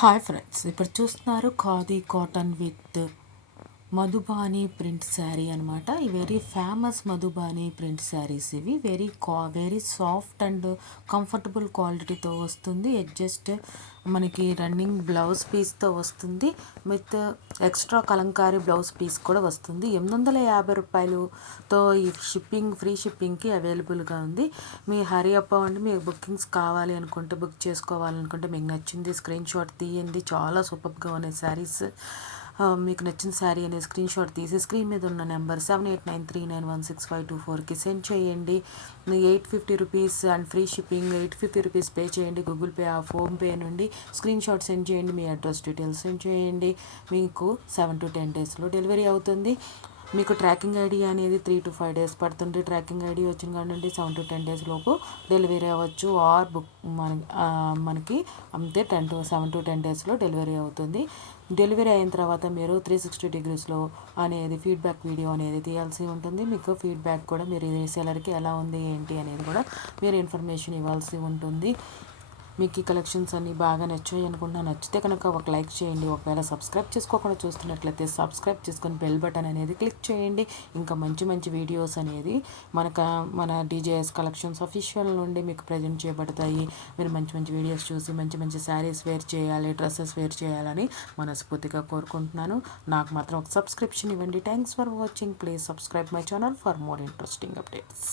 Hi friends, ఇప్పుడు చూస్తున్నారు khadi cotton with Madhubani print sari అనమాట. ఈ very famous Madhubani print saris. ఇవి వెరీ సాఫ్ట్ అండ్ కంఫర్టబుల్ క్వాలిటీతో వస్తుంది. జస్ట్ మనకి రన్నింగ్ బ్లౌజ్ పీస్తో వస్తుంది. With extra Kalamkari blouse piece కూడా వస్తుంది. 850 రూపాయలతో ఈ ఫ్రీ షిప్పింగ్కి అవైలబుల్గా ఉంది. మీ హరీ అప్ అవ్వండి. మీకు బుకింగ్స్ కావాలి అనుకుంటే, బుక్ చేసుకోవాలనుకుంటే, మీకు నచ్చింది స్క్రీన్ షాట్ తీయండి. చాలా సూపర్గా ఉన్నాయి శారీస్. మీకు నచ్చిన శారీ అనే స్క్రీన్ షాట్ తీసి స్క్రీన్ మీద ఉన్న నెంబర్ 7893916524కి సెండ్ చేయండి. 850 rupees and free shipping. 850 rupees pay చేయండి. గూగుల్ పే, ఫోన్పే నుండి స్క్రీన్ షాట్ సెండ్ చేయండి. మీ అడ్రస్ డీటెయిల్స్ సెండ్ చేయండి. మీకు 7 to 10 డేస్లో డెలివరీ అవుతుంది. మీకు ట్రాకింగ్ ఐడి అనేది 3 to 5 డేస్ పడుతుంది. ట్రాకింగ్ ఐడి వచ్చిన కాడ నుండి 7 to 10 డేస్ లోపు డెలివరీ అవ్వచ్చు. ఆర్ బుక్ మనకి అంతే 7 to 10 డేస్లో డెలివరీ అవుతుంది. డెలివరీ అయిన తర్వాత మీరు 360 degreesలో అనేది ఫీడ్బ్యాక్ వీడియో అనేది తీయాల్సి ఉంటుంది. మీకు ఫీడ్బ్యాక్ కూడా మీరు రీసేలర్కి ఎలా ఉంది ఏంటి అనేది కూడా మీరు ఇన్ఫర్మేషన్ ఇవ్వాల్సి ఉంటుంది. మీకు ఈ కలెక్షన్స్ అన్నీ బాగా నచ్చాయి అనుకుంటున్నా. నచ్చితే కనుక ఒక లైక్ చేయండి. ఒకవేళ సబ్స్క్రైబ్ చేసుకోకుండా చూస్తున్నట్లయితే సబ్స్క్రైబ్ చేసుకొని బెల్ బటన్ అనేది క్లిక్ చేయండి. ఇంకా మంచి వీడియోస్ అనేది మన డీజేఎస్ కలెక్షన్స్ అఫీషియల్ నుండి మీకు ప్రజెంట్ చేయబడతాయి. మీరు మంచి వీడియోస్ చూసి మంచి శారీస్ వేర్ చేయాలి, డ్రెస్సెస్ వేర్ చేయాలని మనస్ఫూర్తిగా కోరుకుంటున్నాను. నాకు మాత్రం ఒక సబ్స్క్రిప్షన్ ఇవ్వండి. Thanks for watching. Please subscribe my channel for more interesting updates.